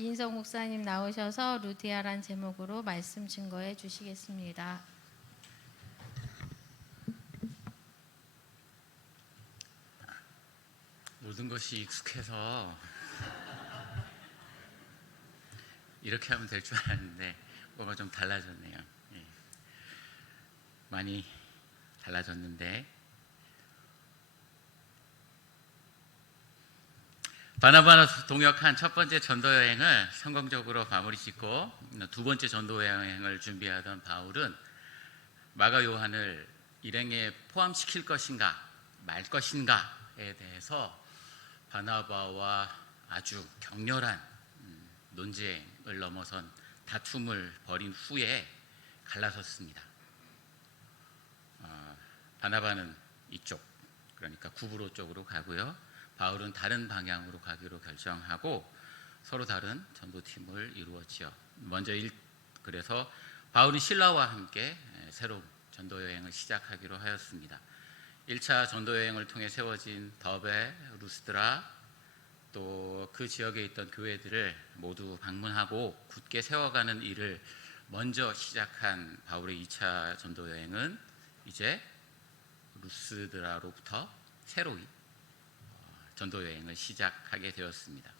이인성 목사님 나오셔서 루디아란 제목으로 말씀 증거해 주시겠습니다. 모든 것이 익숙해서 이렇게 하면 될 줄 알았는데 뭐가 좀 달라졌네요. 많이 달라졌는데 바나바나 동역한 첫 번째 전도 여행을 성공적으로 마무리 짓고 두 번째 전도 여행을 준비하던 바울은 마가 요한을 일행에 포함시킬 것인가 말 것인가에 대해서 바나바와 아주 격렬한 논쟁을 넘어선 다툼을 벌인 후에 갈라섰습니다. 바나바는 이쪽, 그러니까 구브로 쪽으로 가고요. 바울은 다른 방향으로 가기로 결정하고 서로 다른 전도팀을 이루었지요. 먼저 그래서 바울이 실라와 함께 새로운 전도 여행을 시작하기로 하였습니다. 1차 전도 여행을 통해 세워진 더베, 루스드라 또 그 지역에 있던 교회들을 모두 방문하고 굳게 세워가는 일을 먼저 시작한 바울의 2차 전도 여행은 이제 루스드라로부터 새로이 전도 여행을 시작하게 되었습니다.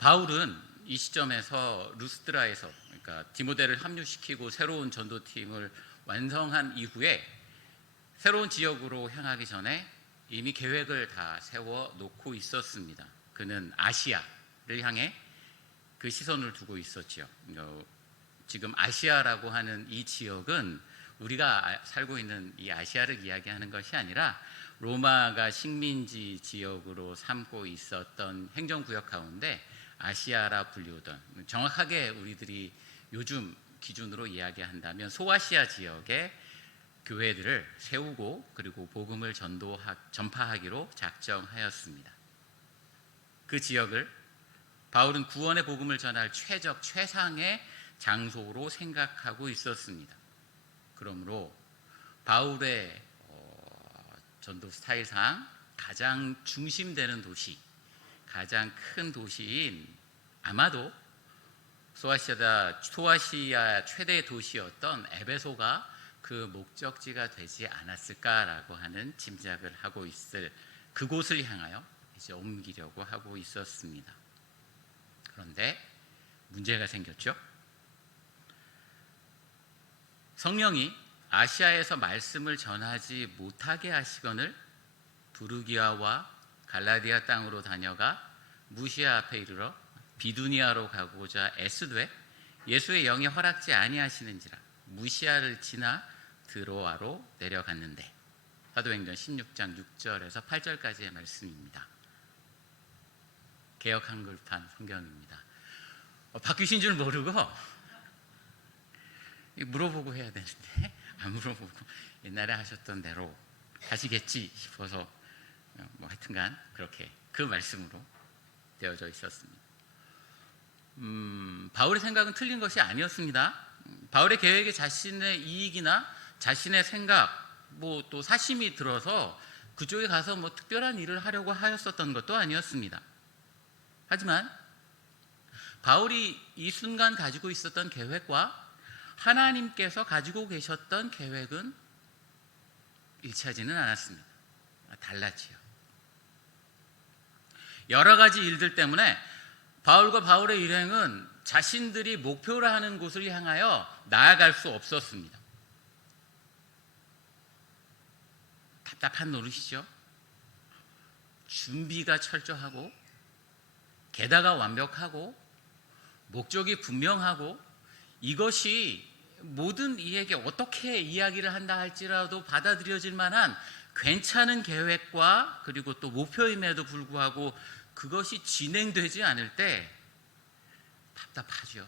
바울은 이 시점에서 루스드라에서 그러니까 디모데를 합류시키고 새로운 전도팀을 완성한 이후에 새로운 지역으로 향하기 전에 이미 계획을 다 세워놓고 있었습니다. 그는 아시아를 향해 그 시선을 두고 있었지요. 지금 아시아라고 하는 이 지역은 우리가 살고 있는 이 아시아를 이야기하는 것이 아니라 로마가 식민지 지역으로 삼고 있었던 행정구역 가운데 아시아라 불리우던, 정확하게 우리들이 요즘 기준으로 이야기한다면 소아시아 지역의 교회들을 세우고 그리고 복음을 전파하기로 작정하였습니다. 그 지역을 바울은 구원의 복음을 전할 최상의 장소로 생각하고 있었습니다. 그러므로 바울의 전도 스타일상 가장 중심되는 도시, 가장 큰 도시인 아마도 소아시아 최대 도시였던 에베소가 그 목적지가 되지 않았을까라고 하는 짐작을 하고 있을 그곳을 향하여 이제 옮기려고 하고 있었습니다. 그런데 문제가 생겼죠. 성령이 아시아에서 말씀을 전하지 못하게 하시거늘 부르기아와 갈라디아 땅으로 다녀가 무시아 앞에 이르러 비두니아로 가고자 애쓰되 예수의 영이 허락지 아니하시는지라 무시아를 지나 드로아로 내려갔는데, 사도행전 16장 6절에서 8절까지의 말씀입니다. 개역 한글판 성경입니다. 바뀌신 줄 모르고 물어보고 해야 되는데 안 물어보고 옛날에 하셨던 대로 하시겠지 싶어서 하여튼간 그렇게 그 말씀으로 되어져 있었습니다. 바울의 생각은 틀린 것이 아니었습니다. 바울의 계획에 자신의 이익이나 자신의 생각 또 사심이 들어서 그쪽에 가서 특별한 일을 하려고 하였었던 것도 아니었습니다. 하지만 바울이 이 순간 가지고 있었던 계획과 하나님께서 가지고 계셨던 계획은 일치하지는 않았습니다. 달랐지요. 여러 가지 일들 때문에 바울과 바울의 일행은 자신들이 목표로 하는 곳을 향하여 나아갈 수 없었습니다. 답답한 노릇이죠. 준비가 철저하고 게다가 완벽하고 목적이 분명하고 이것이 모든 이에게 어떻게 이야기를 한다 할지라도 받아들여질 만한 괜찮은 계획과 그리고 또 목표임에도 불구하고 그것이 진행되지 않을 때 답답하죠.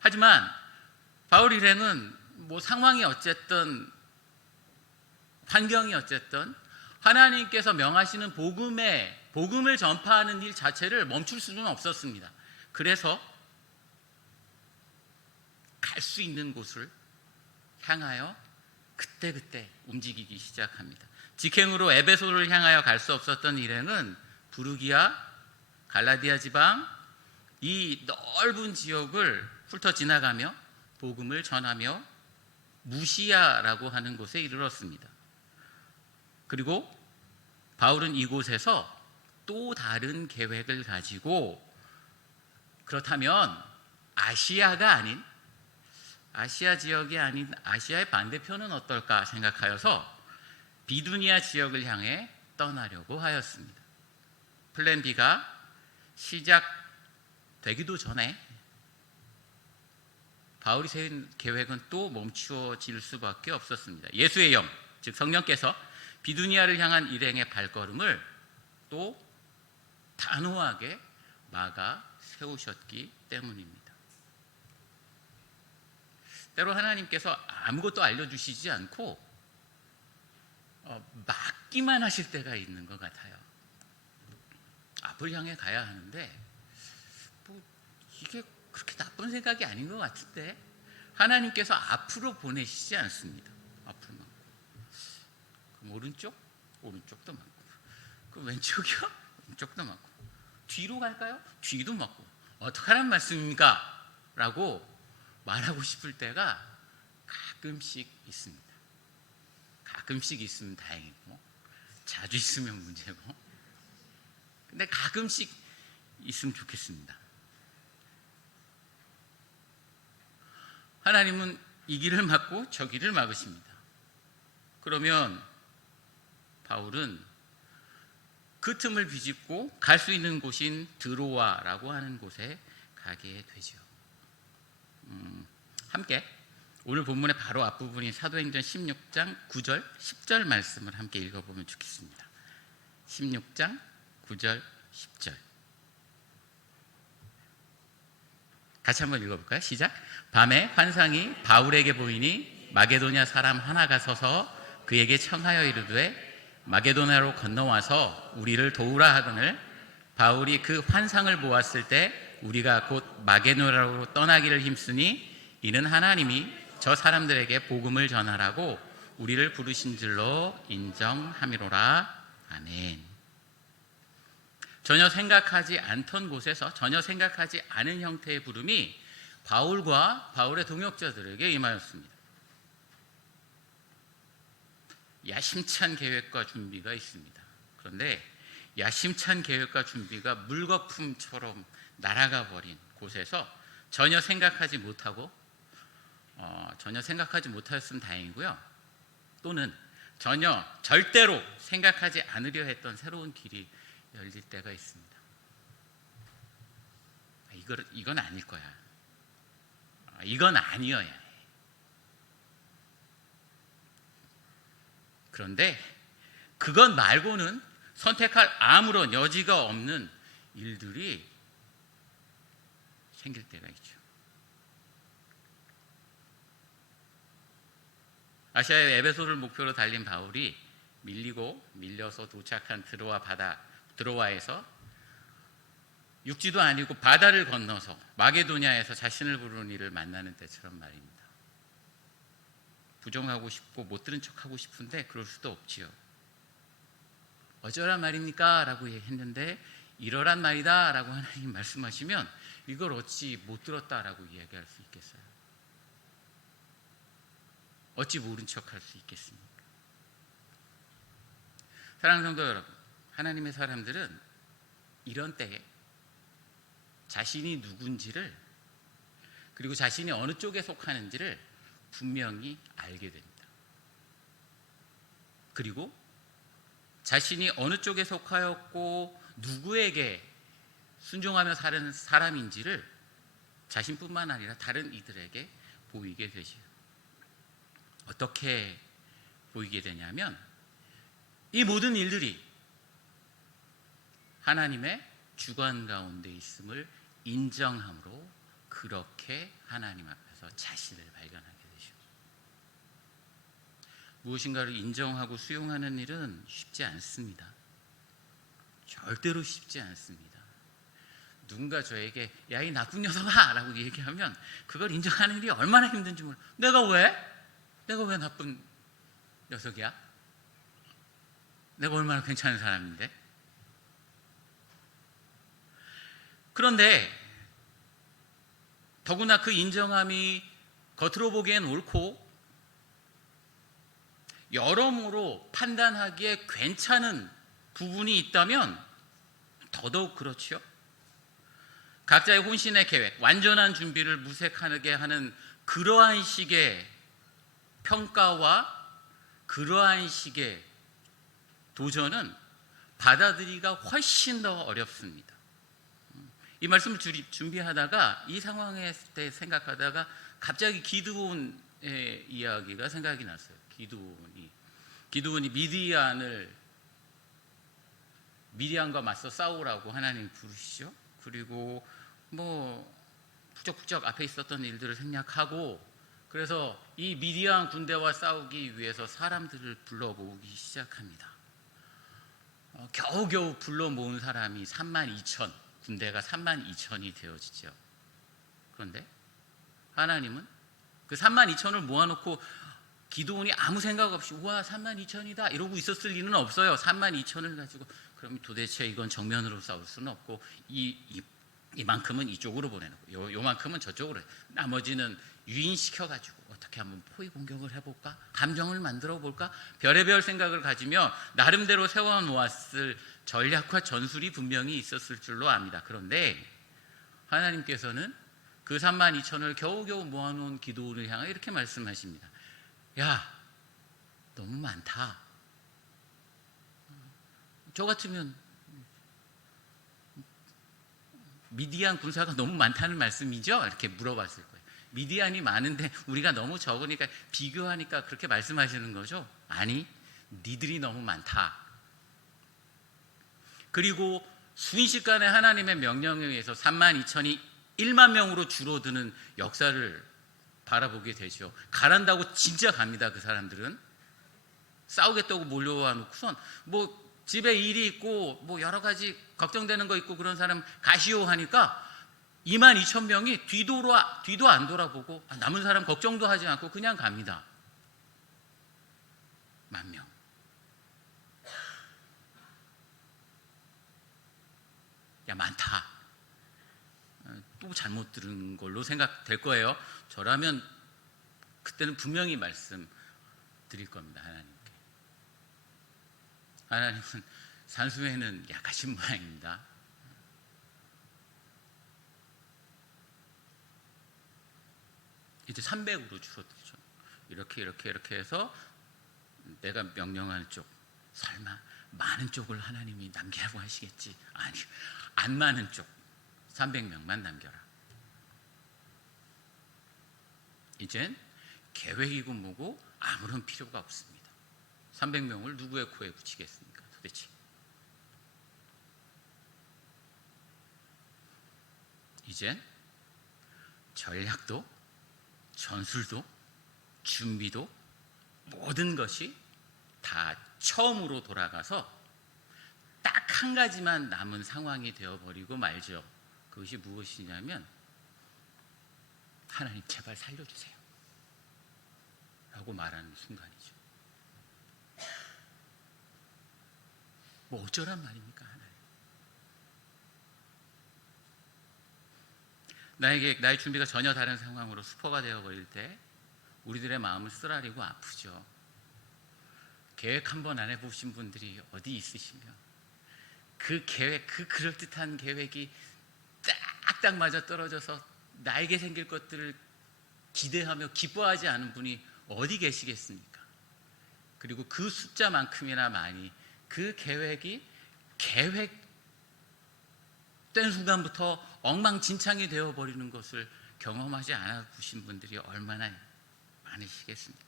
하지만 바울 일행은 상황이 어쨌든 환경이 어쨌든 하나님께서 명하시는 복음을 전파하는 일 자체를 멈출 수는 없었습니다. 그래서 갈 수 있는 곳을 향하여 그때그때 움직이기 시작합니다. 직행으로 에베소를 향하여 갈 수 없었던 일행은 부르기아, 갈라디아 지방 이 넓은 지역을 훑어 지나가며 복음을 전하며 무시아라고 하는 곳에 이르렀습니다. 그리고 바울은 이곳에서 또 다른 계획을 가지고 그렇다면 아시아가 아닌 아시아 지역이 아닌 아시아의 반대편은 어떨까 생각하여서 비두니아 지역을 향해 떠나려고 하였습니다. 플랜 B가 시작되기도 전에 바울이 세운 계획은 또 멈추어질 수밖에 없었습니다. 예수의 영, 즉 성령께서 비두니아를 향한 일행의 발걸음을 또 단호하게 막아 세우셨기 때문입니다. 때로 하나님께서 아무것도 알려주시지 않고 막기만 하실 때가 있는 것 같아요. 앞을 향해 가야 하는데 이게 그렇게 나쁜 생각이 아닌 것 같은데 하나님께서 앞으로 보내시지 않습니다. 앞을 막고 그럼 오른쪽? 오른쪽도 막고 그럼 왼쪽이요? 왼쪽도 막고 뒤로 갈까요? 뒤도 막고 어떡하란 말씀입니까? 라고 말하고 싶을 때가 가끔씩 있습니다. 가끔씩 있으면 다행이고 자주 있으면 문제고 근데 가끔씩 있으면 좋겠습니다. 하나님은 이 길을 막고 저 길을 막으십니다. 그러면 바울은 그 틈을 비집고 갈 수 있는 곳인 드로아라고 하는 곳에 가게 되죠. 함께 오늘 본문의 바로 앞부분인 사도행전 16장 9절 10절 말씀을 함께 읽어보면 좋겠습니다. 16장 9절 10절 같이 한번 읽어볼까요? 시작. 밤에 환상이 바울에게 보이니 마게도냐 사람 하나가 서서 그에게 청하여 이르되 마게도냐로 건너와서 우리를 도우라 하거늘 바울이 그 환상을 보았을 때 우리가 곧 마게도냐로 떠나기를 힘쓰니 이는 하나님이 저 사람들에게 복음을 전하라고 우리를 부르신 줄로 인정함이로라. 아멘. 전혀 생각하지 않던 곳에서 전혀 생각하지 않은 형태의 부름이 바울과 바울의 동역자들에게 임하였습니다. 야심찬 계획과 준비가 있습니다. 그런데 야심찬 계획과 준비가 물거품처럼 날아가 버린 곳에서 전혀 생각하지 못하였으면 다행이고요. 또는 전혀 절대로 생각하지 않으려 했던 새로운 길이 열릴 때가 있습니다. 이건 아닐 거야. 이건 아니어야 해. 그런데 그것 말고는 선택할 아무런 여지가 없는 일들이 생길 때가 있죠. 아시아의 에베소를 목표로 달린 바울이 밀려서 도착한 드로아에서 육지도 아니고 바다를 건너서 마게도냐에서 자신을 부르는 이를 만나는 때처럼 말입니다. 부정하고 싶고 못 들은 척하고 싶은데 그럴 수도 없지요. 어쩌란 말입니까? 라고 했는데 이러란 말이다 라고 하나님 말씀하시면 이걸 어찌 못 들었다라고 이야기할 수 있겠어요? 어찌 모른 척할 수 있겠습니까? 사랑하는 성도 여러분, 하나님의 사람들은 이런 때에 자신이 누군지를 그리고 자신이 어느 쪽에 속하는지를 분명히 알게 됩니다. 그리고 자신이 어느 쪽에 속하였고 누구에게 순종하며 사는 사람인지를 자신뿐만 아니라 다른 이들에게 보이게 되지요. 어떻게 보이게 되냐면 이 모든 일들이 하나님의 주관 가운데 있음을 인정함으로 그렇게 하나님 앞에서 자신을 발견하게 되죠. 무엇인가를 인정하고 수용하는 일은 쉽지 않습니다. 절대로 쉽지 않습니다. 누군가 저에게 야, 이 나쁜 녀석아 라고 얘기하면 그걸 인정하는 일이 얼마나 힘든지 몰라요. 내가 왜 나쁜 녀석이야? 내가 얼마나 괜찮은 사람인데? 그런데 더구나 그 인정함이 겉으로 보기엔 옳고 여러모로 판단하기에 괜찮은 부분이 있다면 더더욱 그렇지요. 각자의 혼신의 계획, 완전한 준비를 무색하게 하는 그러한 식의 평가와 그러한 식의 도전은 받아들이기가 훨씬 더 어렵습니다. 이 말씀을 준비하다가 이 상황에 대해 생각하다가 갑자기 기드온의 이야기가 생각이 났어요. 기드온이 미디안과 맞서 싸우라고 하나님 부르시죠. 그리고 북적북적 앞에 있었던 일들을 생략하고 그래서 이 미디안 군대와 싸우기 위해서 사람들을 불러 모으기 시작합니다. 겨우겨우 불러 모은 사람이 32,000, 군대가 32,000이 되어지죠. 그런데 하나님은 그 32,000을 모아놓고 기드온이 아무 생각 없이 우와 32,000이다 이러고 있었을 리는 없어요. 32,000을 가지고 그럼 도대체 이건 정면으로 싸울 수는 없고 이만큼은 이쪽으로 보내놓고 요만큼은 저쪽으로 나머지는 유인시켜가지고 어떻게 한번 포위 공격을 해볼까? 감정을 만들어 볼까? 별의별 생각을 가지며 나름대로 세워놓았을 전략과 전술이 분명히 있었을 줄로 압니다. 그런데 하나님께서는 그 32,000을 겨우겨우 모아놓은 기드온을 향해 이렇게 말씀하십니다. 야, 너무 많다. 저 같으면 미디안 군사가 너무 많다는 말씀이죠? 이렇게 물어봤을 거예요. 미디안이 많은데 우리가 너무 적으니까 비교하니까 그렇게 말씀하시는 거죠? 아니, 니들이 너무 많다. 그리고 순식간에 하나님의 명령에 의해서 32,000이 1만 명으로 줄어드는 역사를 바라보게 되죠. 가란다고 진짜 갑니다. 그 사람들은 싸우겠다고 몰려와 놓고선 집에 일이 있고 여러 가지 걱정되는 거 있고 그런 사람 가시오 하니까 22,000명이 뒤도 안 돌아보고 남은 사람 걱정도 하지 않고 그냥 갑니다. 10,000명. 야, 많다. 또 잘못 들은 걸로 생각될 거예요. 저라면 그때는 분명히 말씀드릴 겁니다. 하나님은 산수에는 약하신 모양입니다. 이제 300으로 줄어들죠. 이렇게 해서 내가 명령하는 쪽, 설마 많은 쪽을 하나님이 남기라고 하시겠지? 아니, 안 많은 쪽 300명만 남겨라. 이젠 계획이고 뭐고 아무런 필요가 없습니다. 300명을 누구의 코에 붙이겠습니까? 도대체. 이젠 전략도 전술도 준비도 모든 것이 다 처음으로 돌아가서 딱 한 가지만 남은 상황이 되어버리고 말죠. 그것이 무엇이냐면 하나님 제발 살려주세요 라고 말하는 순간이죠. 어쩌란 말입니까? 하나님. 나의 준비가 전혀 다른 상황으로 수포가 되어버릴 때 우리들의 마음은 쓰라리고 아프죠. 계획 한번 안 해보신 분들이 어디 있으시면 그 계획, 그 그럴듯한 계획이 딱딱 맞아 떨어져서 나에게 생길 것들을 기대하며 기뻐하지 않은 분이 어디 계시겠습니까? 그리고 그 숫자만큼이나 많이 그 계획이 계획된 순간부터 엉망진창이 되어버리는 것을 경험하지 않아 보신 분들이 얼마나 많으시겠습니까?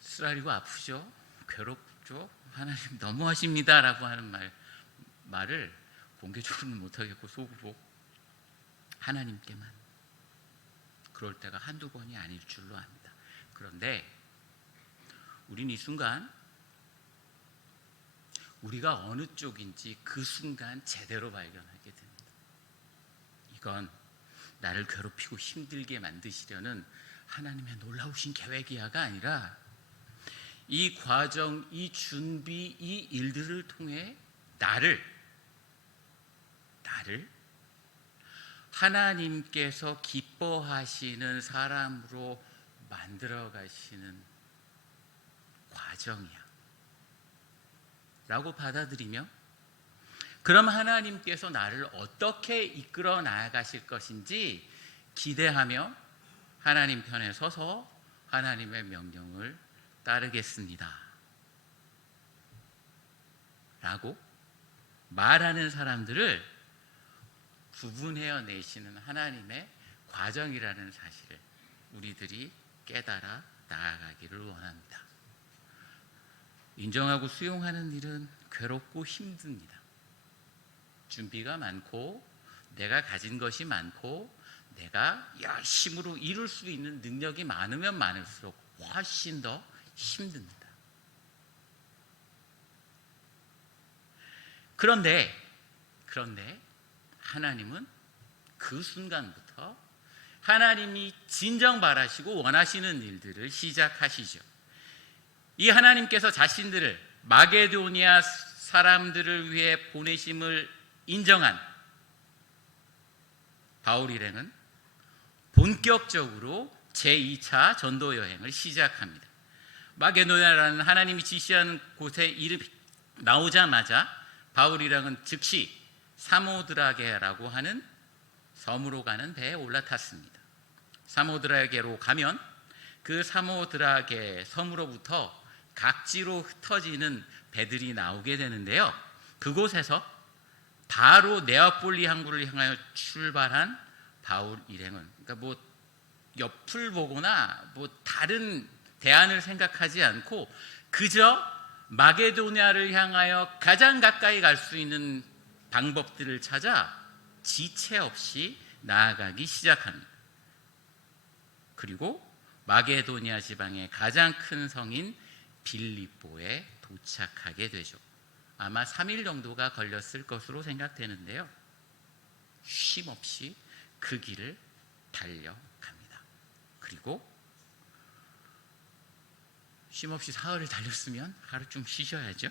쓰라리고 아프죠? 괴롭죠? 하나님 너무하십니다 라고 하는 말을 공개적으로는 못하겠고 속으로 하나님께만 그럴 때가 한두 번이 아닐 줄로 압니다. 그런데 우린 이 순간 우리가 어느 쪽인지 그 순간 제대로 발견하게 됩니다. 이건 나를 괴롭히고 힘들게 만드시려는 하나님의 놀라우신 계획이야가 아니라 이 과정, 이 준비, 이 일들을 통해 나를 하나님께서 기뻐하시는 사람으로 만들어 가시는 과정이야 라고 받아들이며, 그럼 하나님께서 나를 어떻게 이끌어 나아가실 것인지 기대하며 하나님 편에 서서 하나님의 명령을 따르겠습니다 라고 말하는 사람들을 구분해야 내시는 하나님의 과정이라는 사실을 우리들이 깨달아 나아가기를 원합니다. 인정하고 수용하는 일은 괴롭고 힘듭니다. 준비가 많고 내가 가진 것이 많고 내가 열심으로 이룰 수 있는 능력이 많으면 많을수록 훨씬 더 힘듭니다. 그런데 하나님은 그 순간부터 하나님이 진정 바라시고 원하시는 일들을 시작하시죠. 이 하나님께서 자신들을 마게도니아 사람들을 위해 보내심을 인정한 바울 일행은 본격적으로 제2차 전도 여행을 시작합니다. 마게도니아라는 하나님이 지시한 곳에 이름이 나오자마자 바울 일행은 즉시 사모드라게라고 하는 섬으로 가는 배에 올라탔습니다. 사모드라게로 가면 그 사모드라게 섬으로부터 각지로 흩어지는 배들이 나오게 되는데요. 그곳에서 바로 네아폴리 항구를 향하여 출발한 바울 일행은, 그러니까 옆을 보거나 다른 대안을 생각하지 않고 그저 마게도니아를 향하여 가장 가까이 갈 수 있는 방법들을 찾아 지체 없이 나아가기 시작합니다. 그리고 마게도니아 지방의 가장 큰 성인 빌립보에 도착하게 되죠. 아마 3일 정도가 걸렸을 것으로 생각되는데요. 쉼없이 그 길을 달려갑니다. 그리고 쉼없이 사흘을 달렸으면 하루 좀 쉬셔야죠.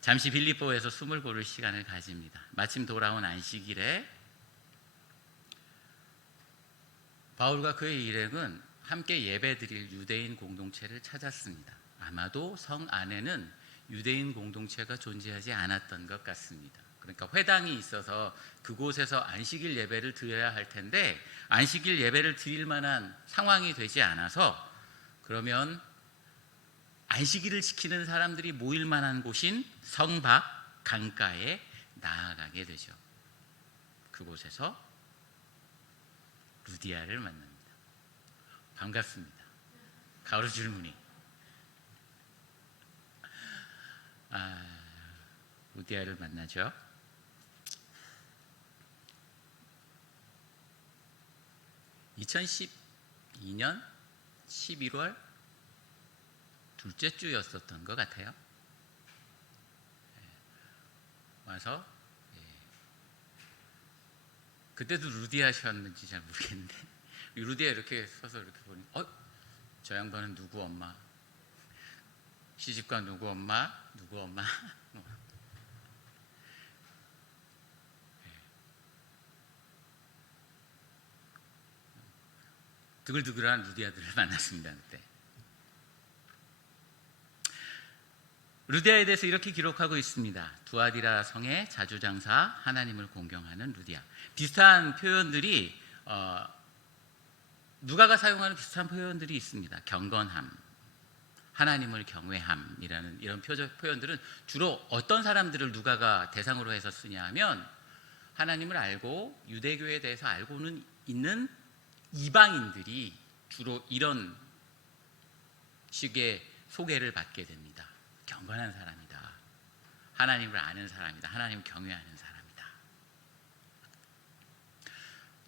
잠시 빌립보에서 숨을 고를 시간을 가집니다. 마침 돌아온 안식일에 바울과 그의 일행은 함께 예배드릴 유대인 공동체를 찾았습니다. 아마도 성 안에는 유대인 공동체가 존재하지 않았던 것 같습니다. 그러니까 회당이 있어서 그곳에서 안식일 예배를 드려야 할 텐데 안식일 예배를 드릴 만한 상황이 되지 않아서, 그러면 안식일을 지키는 사람들이 모일 만한 곳인 성 밖 강가에 나아가게 되죠. 그곳에서 루디아를 만납니다. 반갑습니다. 가로줄무늬. 루디아를 만나죠. (2012년 11월) 둘째 주였었던 것 같아요. 와서 그때도 루디아셨는지 잘 모르겠는데 루디아 이렇게 서서 이렇게 보니 저 양반은 누구 엄마, 시집가 누구 엄마, 누구 엄마. 드글드글한 루디아들을 만났습니다. 그때 루디아에 대해서 이렇게 기록하고 있습니다. 두아디라 성의 자주장사, 하나님을 공경하는 루디아. 비슷한 표현들이 누가가 사용하는 비슷한 표현들이 있습니다. 경건함, 하나님을 경외함이라는 이런 표현들은 주로 어떤 사람들을 누가가 대상으로 해서 쓰냐 하면 하나님을 알고 유대교에 대해서 알고는 있는 이방인들이 주로 이런 식의 소개를 받게 됩니다. 경건한 사람이다, 하나님을 아는 사람이다, 하나님을 경외하는 사람이다.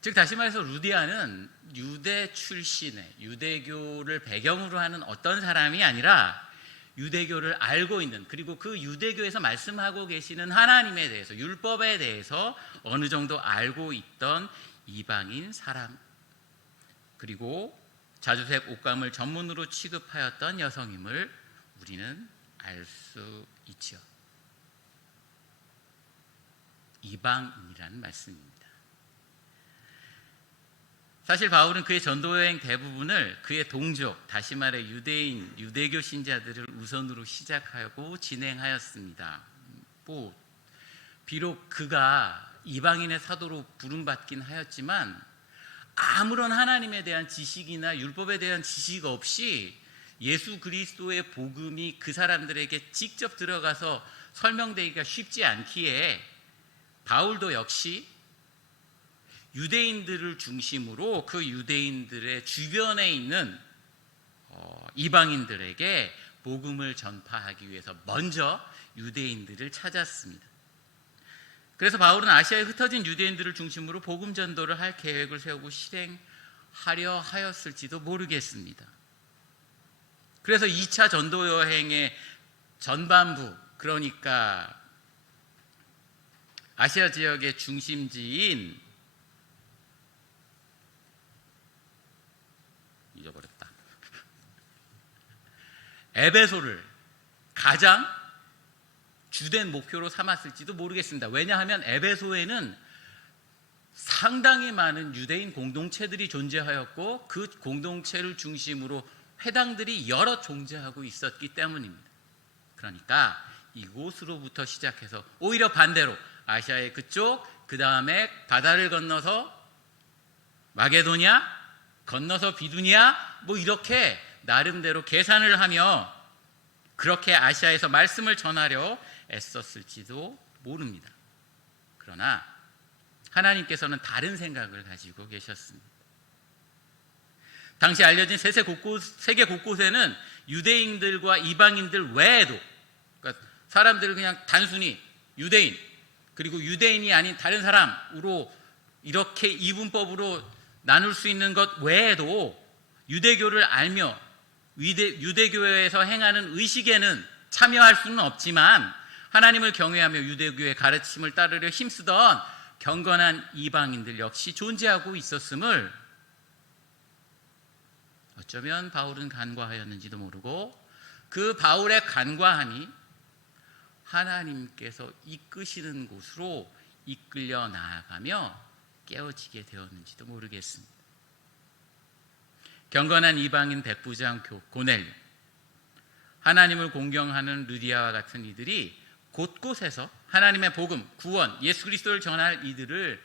즉 다시 말해서 루디아는 유대 출신의 유대교를 배경으로 하는 어떤 사람이 아니라 유대교를 알고 있는, 그리고 그 유대교에서 말씀하고 계시는 하나님에 대해서, 율법에 대해서 어느 정도 알고 있던 이방인 사람, 그리고 자주색 옷감을 전문으로 취급하였던 여성임을 우리는 알 수 있죠. 이방인이라는 말씀입니다. 사실 바울은 그의 전도 여행 대부분을 그의 동족, 다시 말해 유대인, 유대교 신자들을 우선으로 시작하고 진행하였습니다. 비록 그가 이방인의 사도로 부름받긴 하였지만 아무런 하나님에 대한 지식이나 율법에 대한 지식 없이 예수 그리스도의 복음이 그 사람들에게 직접 들어가서 설명되기가 쉽지 않기에 바울도 역시 유대인들을 중심으로 그 유대인들의 주변에 있는 이방인들에게 복음을 전파하기 위해서 먼저 유대인들을 찾았습니다. 그래서 바울은 아시아에 흩어진 유대인들을 중심으로 복음 전도를 할 계획을 세우고 실행하려 하였을지도 모르겠습니다. 그래서 2차 전도 여행의 전반부, 그러니까 아시아 지역의 중심지인 잊어버렸다. 에베소를 가장 주된 목표로 삼았을지도 모르겠습니다. 왜냐하면 에베소에는 상당히 많은 유대인 공동체들이 존재하였고 그 공동체를 중심으로 회당들이 여러 존재하고 있었기 때문입니다. 그러니까 이곳으로부터 시작해서 오히려 반대로 아시아의 그쪽, 그 다음에 바다를 건너서 마게도냐, 건너서 비두니아, 이렇게 나름대로 계산을 하며 그렇게 아시아에서 말씀을 전하려 애썼을지도 모릅니다. 그러나 하나님께서는 다른 생각을 가지고 계셨습니다. 당시 알려진 세계 곳곳에는 유대인들과 이방인들 외에도, 그러니까 사람들을 그냥 단순히 유대인 그리고 유대인이 아닌 다른 사람으로 이렇게 이분법으로 나눌 수 있는 것 외에도 유대교를 알며 유대교에서 행하는 의식에는 참여할 수는 없지만 하나님을 경외하며 유대교의 가르침을 따르려 힘쓰던 경건한 이방인들 역시 존재하고 있었음을 어쩌면 바울은 간과하였는지도 모르고 그 바울의 간과함이 하나님께서 이끄시는 곳으로 이끌려 나아가며 깨어지게 되었는지도 모르겠습니다. 경건한 이방인 백부장 고넬, 하나님을 공경하는 루디아와 같은 이들이 곳곳에서 하나님의 복음, 구원, 예수 그리스도를 전할 이들을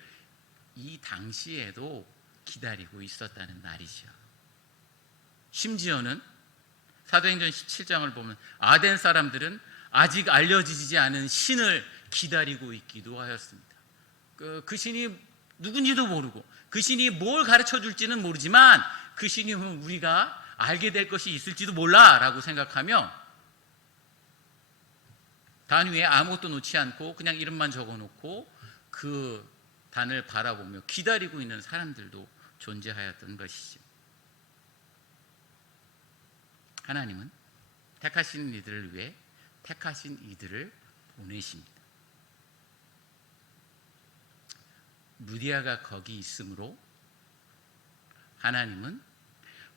이 당시에도 기다리고 있었다는 말이죠. 심지어는 사도행전 17장을 보면 아덴 사람들은 아직 알려지지 않은 신을 기다리고 있기도 하였습니다. 그 신이 누군지도 모르고 그 신이 뭘 가르쳐 줄지는 모르지만 그 신이 우리가 알게 될 것이 있을지도 몰라라고 생각하며 단 위에 아무것도 놓지 않고 그냥 이름만 적어놓고 그 단을 바라보며 기다리고 있는 사람들도 존재하였던 것이죠. 하나님은 택하신 이들을 위해 택하신 이들을 보내십니다. 루디아가 거기 있으므로 하나님은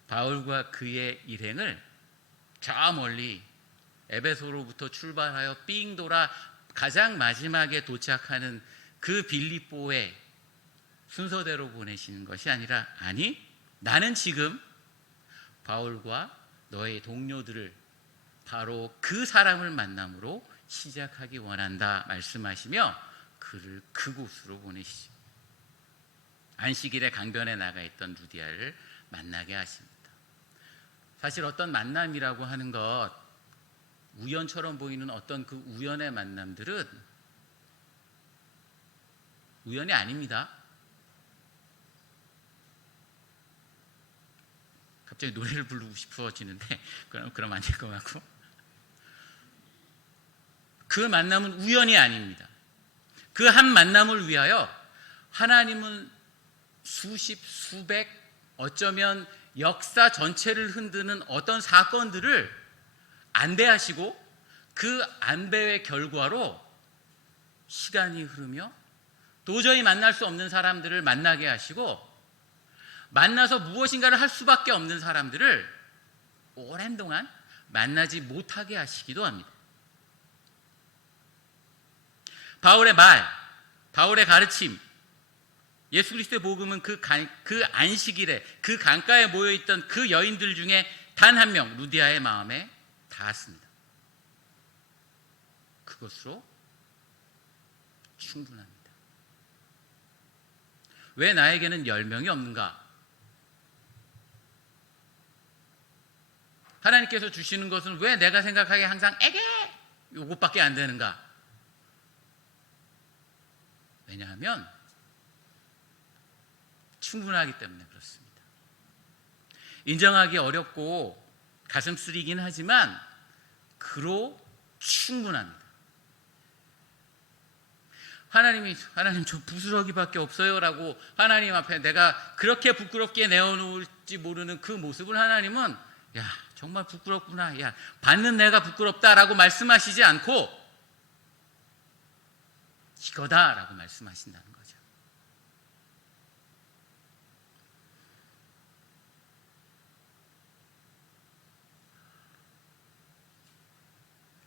바울과 그의 일행을 저 멀리 에베소로부터 출발하여 삥 돌아 가장 마지막에 도착하는 그 빌립보에 순서대로 보내시는 것이 아니라, 아니, 나는 지금 바울과 너의 동료들을 바로 그 사람을 만남으로 시작하기 원한다 말씀하시며 그를 그곳으로 보내시죠. 안식일에 강변에 나가 있던 루디아를 만나게 하십니다. 사실 어떤 만남이라고 하는 것, 우연처럼 보이는 어떤 그 우연의 만남들은 우연이 아닙니다. 갑자기 노래를 부르고 싶어지는데 그럼 안 될 것 같고, 그 만남은 우연이 아닙니다. 그 한 만남을 위하여 하나님은 수십, 수백, 어쩌면 역사 전체를 흔드는 어떤 사건들을 안배하시고 그 안배의 결과로 시간이 흐르며 도저히 만날 수 없는 사람들을 만나게 하시고 만나서 무엇인가를 할 수밖에 없는 사람들을 오랜 동안 만나지 못하게 하시기도 합니다. 바울의 말, 바울의 가르침, 예수 그리스도의 복음은 그 안식일에 그 강가에 모여있던 그 여인들 중에 단 한 명, 루디아의 마음에 닿았습니다. 그것으로 충분합니다. 왜 나에게는 10명이 없는가? 하나님께서 주시는 것은 왜 내가 생각하기에 항상 에게 요것밖에 안 되는가? 왜냐하면 충분하기 때문에 그렇습니다. 인정하기 어렵고 가슴 쓰리긴 하지만 그로 충분합니다. 하나님 저 부스러기밖에 없어요 라고 하나님 앞에 내가 그렇게 부끄럽게 내어놓을지 모르는 그 모습을 하나님은 야 정말 부끄럽구나, 야 받는 내가 부끄럽다라고 말씀하시지 않고 이거다라고 말씀하신다는 거죠.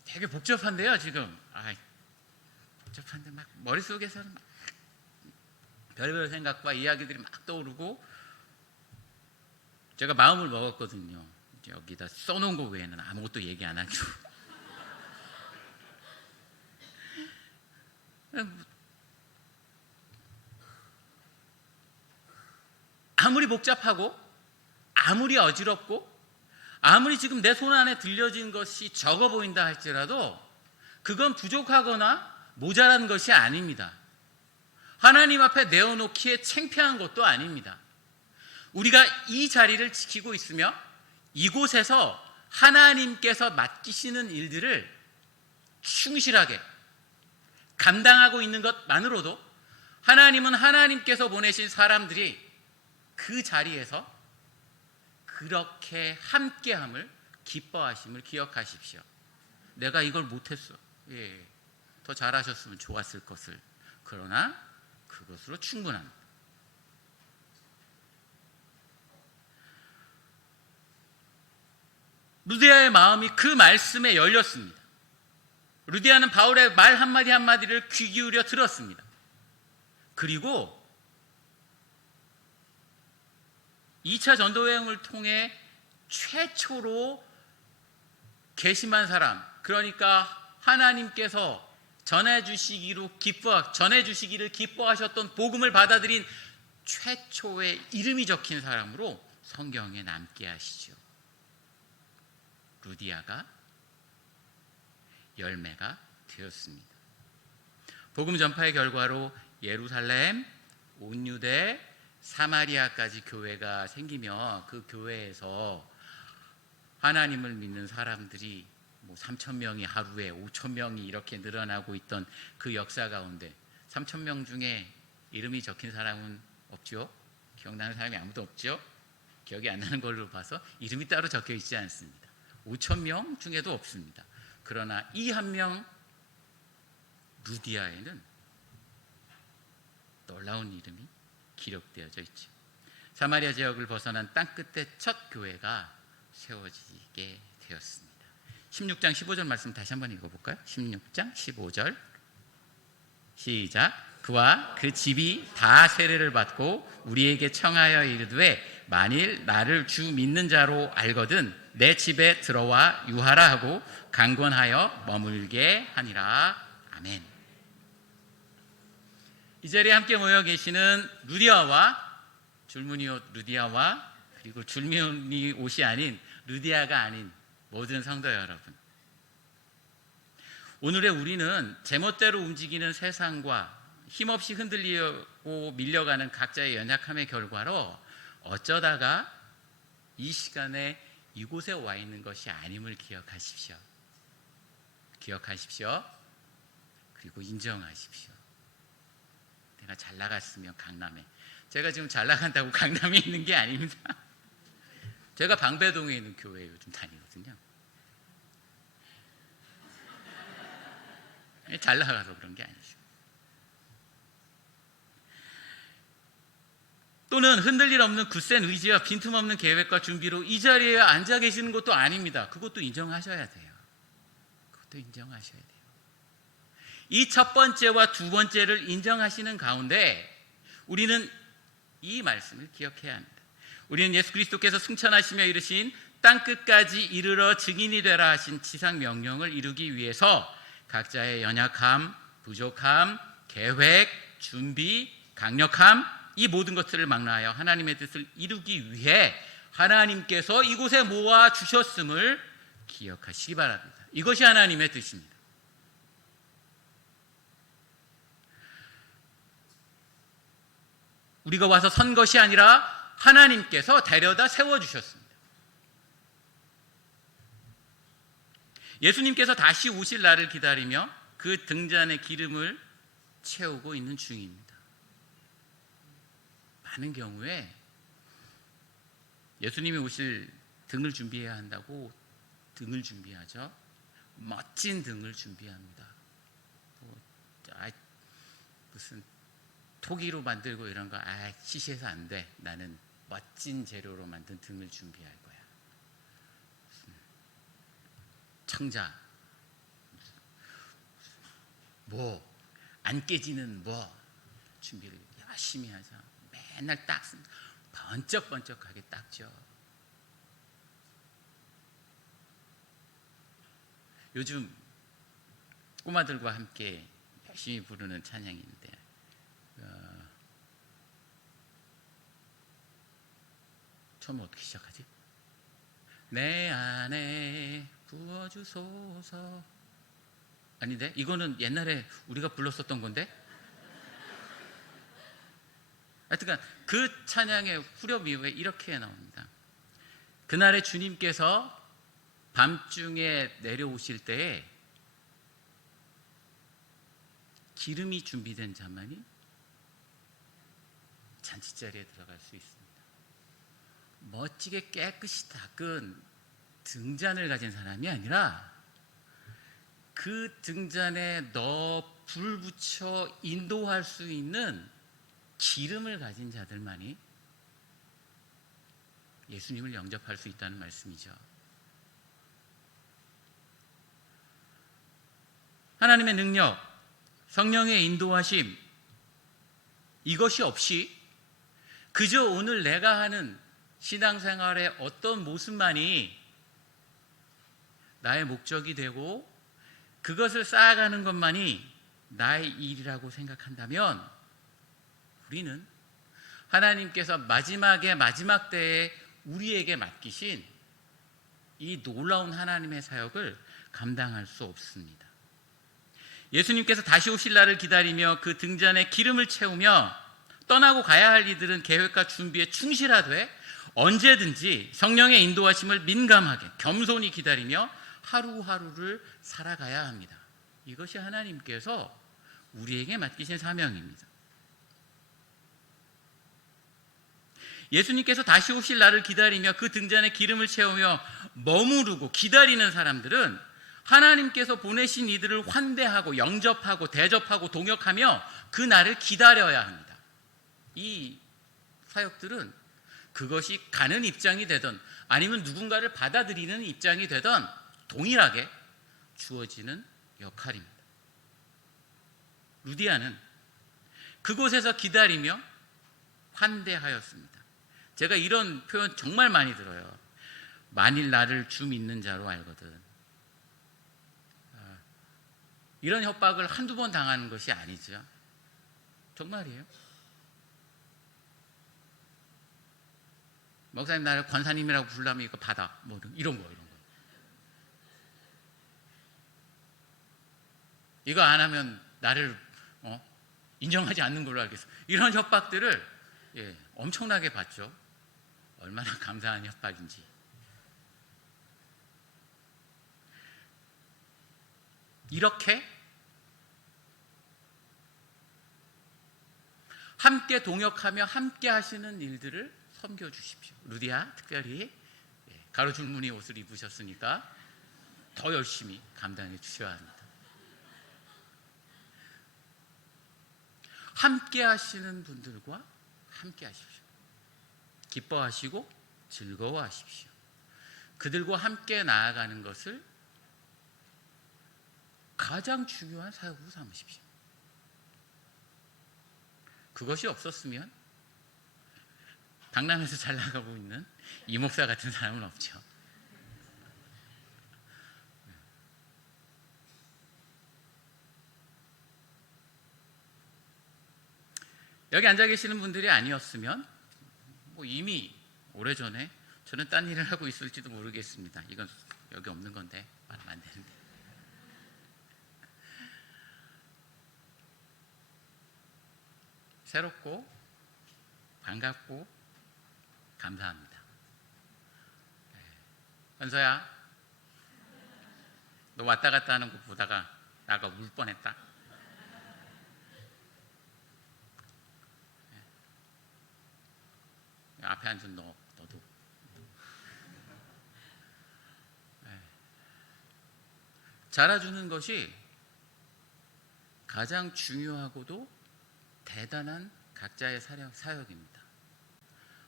되게 복잡한데요 지금. 복잡한데 막 머릿속에서는 막 별별 생각과 이야기들이 막 떠오르고 제가 마음을 먹었거든요. 여기다 써놓은 거 외에는 아무것도 얘기 안 하죠. 아무리 복잡하고 아무리 어지럽고 아무리 지금 내 손 안에 들려진 것이 적어 보인다 할지라도 그건 부족하거나 모자란 것이 아닙니다. 하나님 앞에 내어놓기에 창피한 것도 아닙니다. 우리가 이 자리를 지키고 있으며 이곳에서 하나님께서 맡기시는 일들을 충실하게 감당하고 있는 것만으로도 하나님은 하나님께서 보내신 사람들이 그 자리에서 그렇게 함께함을 기뻐하심을 기억하십시오. 내가 이걸 못했어. 더 잘하셨으면 좋았을 것을. 그러나 그것으로 충분합니다. 루디아의 마음이 그 말씀에 열렸습니다. 루디아는 바울의 말 한마디 한마디를 귀 기울여 들었습니다. 그리고 2차 전도여행을 통해 최초로 개심한 사람, 그러니까 하나님께서 전해주시기를 기뻐하셨던 복음을 받아들인 최초의 이름이 적힌 사람으로 성경에 남게 하시죠. 루디아가 열매가 되었습니다. 복음 전파의 결과로 예루살렘, 온 유대, 사마리아까지 교회가 생기며 그 교회에서 하나님을 믿는 사람들이 3,000명이 하루에 5,000명이 이렇게 늘어나고 있던 그 역사 가운데 3,000명 중에 이름이 적힌 사람은 없죠? 기억나는 사람이 아무도 없죠? 기억이 안 나는 걸로 봐서 이름이 따로 적혀 있지 않습니다. 5,000명 중에도 없습니다. 그러나 이 한 명 루디아에는 놀라운 이름이 기록되어져 있죠. 사마리아 지역을 벗어난 땅끝의 첫 교회가 세워지게 되었습니다. 16장 15절 말씀 다시 한번 읽어볼까요? 16장 15절 시작. 그와 그 집이 다 세례를 받고 우리에게 청하여 이르되 만일 나를 주 믿는 자로 알거든 내 집에 들어와 유하라 하고 강권하여 머물게 하니라. 아멘. 이 자리에 함께 모여 계시는 루디아와 줄무늬 옷 루디아와 그리고 줄무늬 옷이 아닌 루디아가 아닌 모든 성도 여러분, 오늘의 우리는 제멋대로 움직이는 세상과 힘없이 흔들리고 밀려가는 각자의 연약함의 결과로 어쩌다가 이 시간에 이곳에 와 있는 것이 아님을 기억하십시오. 그리고 인정하십시오. 내가 잘 나갔으면 강남에, 제가 지금 잘 나간다고 강남에 있는 게 아닙니다. 제가 방배동에 있는 교회에 요즘 다니거든요. 잘 나가서 그런 게 아니죠. 또는 흔들릴 없는 굳센 의지와 빈틈없는 계획과 준비로 이 자리에 앉아 계시는 것도 아닙니다. 그것도 인정하셔야 돼요. 이 첫 번째와 두 번째를 인정하시는 가운데 우리는 이 말씀을 기억해야 합니다. 우리는 예수 그리스도께서 승천하시며 이르신 땅끝까지 이르러 증인이 되라 하신 지상 명령을 이루기 위해서 각자의 연약함, 부족함, 계획, 준비, 강력함, 이 모든 것들을 망라하여 하나님의 뜻을 이루기 위해 하나님께서 이곳에 모아 주셨음을 기억하시기 바랍니다. 이것이 하나님의 뜻입니다. 우리가 와서 선 것이 아니라 하나님께서 데려다 세워주셨습니다. 예수님께서 다시 오실 날을 기다리며 그 등잔의 기름을 채우고 있는 중입니다. 많은 경우에 예수님이 오실 등을 준비해야 한다고 등을 준비하죠. 멋진 등을 준비합니다. 무슨 토기로 만들고 이런 거 시시해서 안 돼. 나는 멋진 재료로 만든 등을 준비할 거야. 청자, 뭐 안 깨지는 뭐 준비를 열심히 하죠. 맨날 닦습니다. 번쩍번쩍하게 닦죠. 요즘 꼬마들과 함께 열심히 부르는 찬양인데 처음 어떻게 시작하지? 내 안에 부어주소서. 아닌데? 이거는 옛날에 우리가 불렀었던 건데? 하여튼 그 찬양의 후렴 이후에 이렇게 나옵니다. 그날에 주님께서 밤중에 내려오실 때에 기름이 준비된 자만이 잔치자리에 들어갈 수 있습니다. 멋지게 깨끗이 닦은 등잔을 가진 사람이 아니라 그 등잔에 넣어 불 붙여 인도할 수 있는 기름을 가진 자들만이 예수님을 영접할 수 있다는 말씀이죠. 하나님의 능력, 성령의 인도하심, 이것이 없이 그저 오늘 내가 하는 신앙생활의 어떤 모습만이 나의 목적이 되고 그것을 쌓아가는 것만이 나의 일이라고 생각한다면 우리는 하나님께서 마지막 때에 우리에게 맡기신 이 놀라운 하나님의 사역을 감당할 수 없습니다. 예수님께서 다시 오실 날을 기다리며 그 등잔에 기름을 채우며 떠나고 가야 할 이들은 계획과 준비에 충실하되 언제든지 성령의 인도하심을 민감하게 겸손히 기다리며 하루하루를 살아가야 합니다. 이것이 하나님께서 우리에게 맡기신 사명입니다. 예수님께서 다시 오실 날을 기다리며 그 등잔에 기름을 채우며 머무르고 기다리는 사람들은 하나님께서 보내신 이들을 환대하고 영접하고 대접하고 동역하며 그 날을 기다려야 합니다. 이 사역들은 그것이 가는 입장이 되든 아니면 누군가를 받아들이는 입장이 되든 동일하게 주어지는 역할입니다. 루디아는 그곳에서 기다리며 환대하였습니다. 제가 이런 표현 정말 많이 들어요. 만일 나를 주 믿는 자로 알거든. 이런 협박을 한두 번 당하는 것이 아니죠. 정말이에요. 목사님 나를 권사님이라고 부르려면 이거 받아. 뭐 이런 거. 이거 안 하면 나를 인정하지 않는 걸로 알겠어. 이런 협박들을 엄청나게 받죠. 얼마나 감사한 협박인지. 이렇게 함께 동역하며 함께 하시는 일들을 섬겨주십시오. 루디아 특별히 가로줄무늬 옷을 입으셨으니까 더 열심히 감당해 주셔야 합니다. 함께 하시는 분들과 함께 하십시오. 기뻐하시고 즐거워하십시오. 그들과 함께 나아가는 것을 가장 중요한 사역으로 삼으십시오. 그것이 없었으면 강남에서 잘 나가고 있는 이 목사 같은 사람은 없죠. 여기 앉아 계시는 분들이 아니었으면 이미 오래전에 저는 딴 일을 하고 있을지도 모르겠습니다. 이건 여기 없는 건데 말하면 안 되는데. 새롭고 반갑고 감사합니다. 현서야, 너 왔다 갔다 하는 거 보다가 나가 울 뻔했다. 앞에 앉은 너도. 자라주는 것이 가장 중요하고도 대단한 각자의 사역입니다.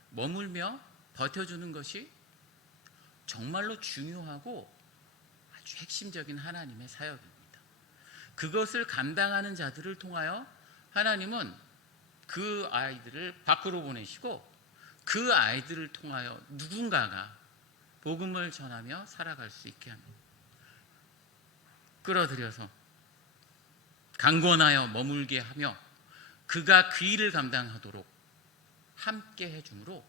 머물며 버텨주는 것이 정말로 중요하고 아주 핵심적인 하나님의 사역입니다. 그것을 감당하는 자들을 통하여 하나님은 그 아이들을 밖으로 보내시고 그 아이들을 통하여 누군가가 복음을 전하며 살아갈 수 있게 합니다. 끌어들여서 강권하여 머물게 하며 그가 그 일을 감당하도록 함께 해줌으로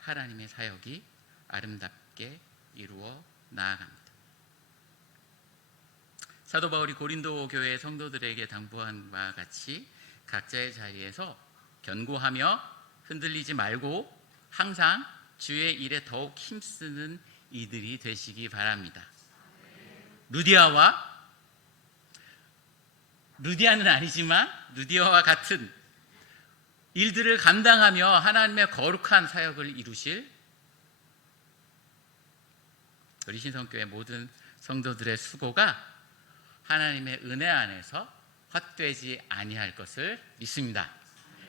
하나님의 사역이 아름답게 이루어 나아갑니다. 사도 바울이 고린도 교회 성도들에게 당부한 바와 같이 각자의 자리에서 견고하며 흔들리지 말고 항상 주의 일에 더욱 힘쓰는 이들이 되시기 바랍니다. 루디아는 아니지만 루디아와 같은 일들을 감당하며 하나님의 거룩한 사역을 이루실 우리 신성교회 모든 성도들의 수고가 하나님의 은혜 안에서 헛되지 아니할 것을 믿습니다.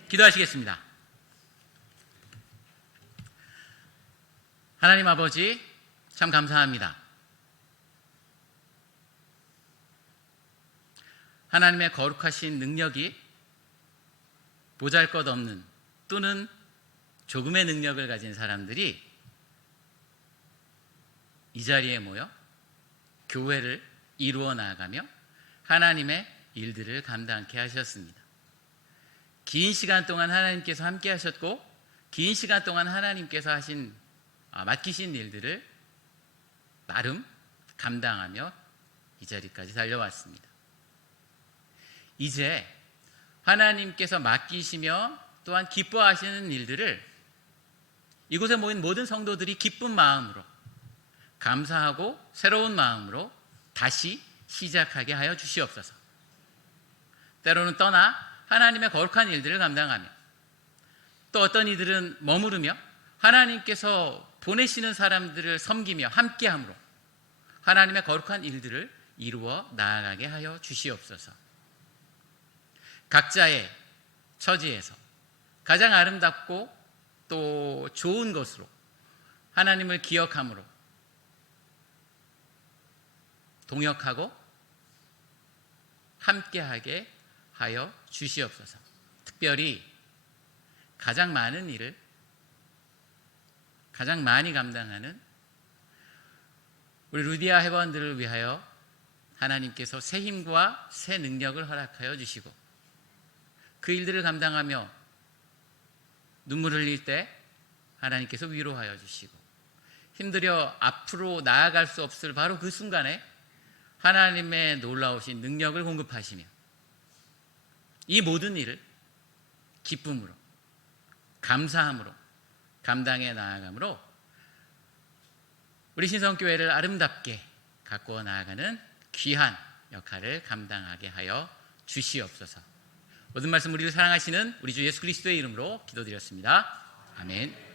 기도하시겠습니다. 하나님 아버지, 참 감사합니다. 하나님의 거룩하신 능력이 보잘것없는 또는 조금의 능력을 가진 사람들이 이 자리에 모여 교회를 이루어 나아가며 하나님의 일들을 감당케 하셨습니다. 긴 시간 동안 하나님께서 함께 하셨고 긴 시간 동안 하나님께서 맡기신 일들을 나름 감당하며 이 자리까지 달려왔습니다. 이제 하나님께서 맡기시며 또한 기뻐하시는 일들을 이곳에 모인 모든 성도들이 기쁜 마음으로 감사하고 새로운 마음으로 다시 시작하게 하여 주시옵소서. 때로는 떠나 하나님의 거룩한 일들을 감당하며 또 어떤 이들은 머무르며 하나님께서 보내시는 사람들을 섬기며 함께함으로 하나님의 거룩한 일들을 이루어 나아가게 하여 주시옵소서. 각자의 처지에서 가장 아름답고 또 좋은 것으로 하나님을 기억함으로 동역하고 함께하게 하여 주시옵소서. 특별히 가장 많은 일을 가장 많이 감당하는 우리 루디아 회원들을 위하여 하나님께서 새 힘과 새 능력을 허락하여 주시고 그 일들을 감당하며 눈물 흘릴 때 하나님께서 위로하여 주시고 힘들여 앞으로 나아갈 수 없을 바로 그 순간에 하나님의 놀라우신 능력을 공급하시며 이 모든 일을 기쁨으로 감사함으로 감당해 나아감으로 우리 신성교회를 아름답게 가꾸어 나아가는 귀한 역할을 감당하게 하여 주시옵소서. 모든 말씀 우리를 사랑하시는 우리 주 예수 그리스도의 이름으로 기도드렸습니다. 아멘.